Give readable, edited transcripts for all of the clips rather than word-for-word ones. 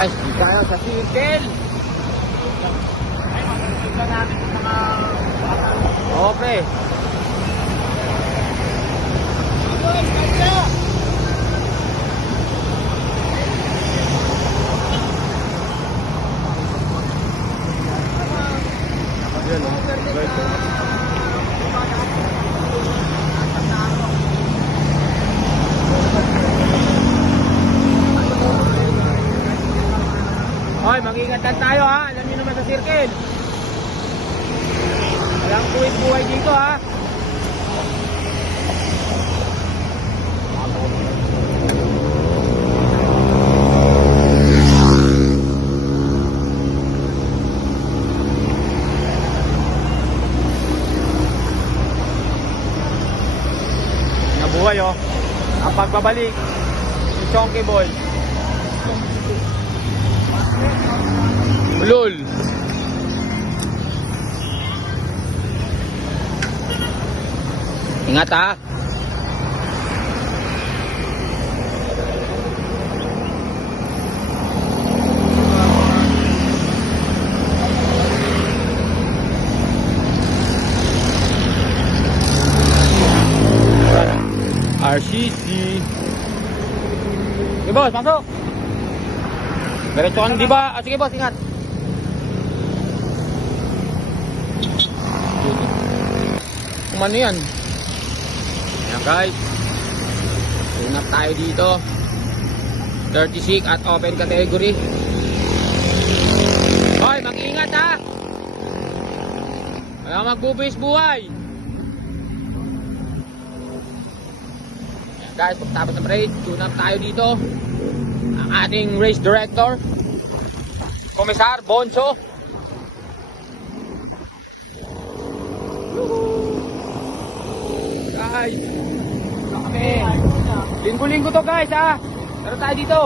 Guys, di tayo sa circle. Ay, magkakita natin yung mga okay. Hoy, mag-ingatan tayo ha. Alam niyo naman sa circle. Walang buhay dito ha. Nabuhay oh. Ang pagbabalik si Chonky Boy. Lol. Ingat ha. RCC. Sige boss, masuk. Diretsoan di ba? Sige boss, ingat. Ano yan? Ayan guys, tunap tayo dito 36 at open category. Hoy, mag-ingat ha. Kaya magbubuwis buhay. Ayan guys, pagtapos ng race, tunap tayo dito ang ating race director Komisar Bonso. Guys, kami linggo-linggo to guys ha. Tara tayo dito.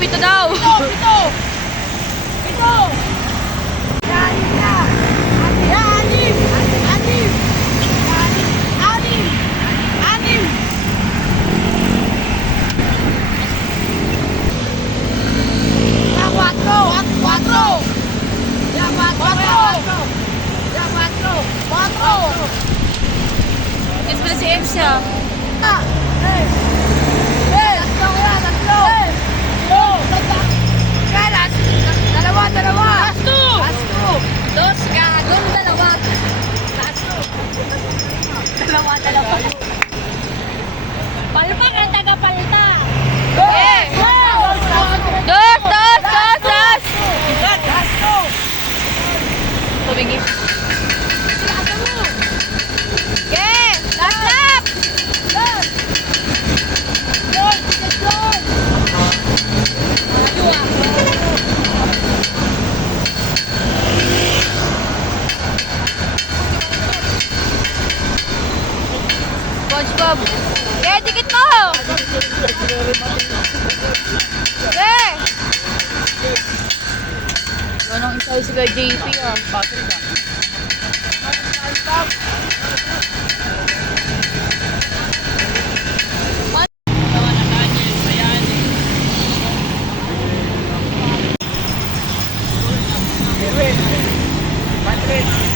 Pito daw. It's the same siya. Dalawa. Last two. Dos gagong dalawa. Last two. Dalawa. Palpak ang tagapalta. Okay. Dos. Last two. Tumingin. Okay. Last lap. SpongeBob. Dikit mo. Anong isa si JP ah. Patrick ah. Patrick.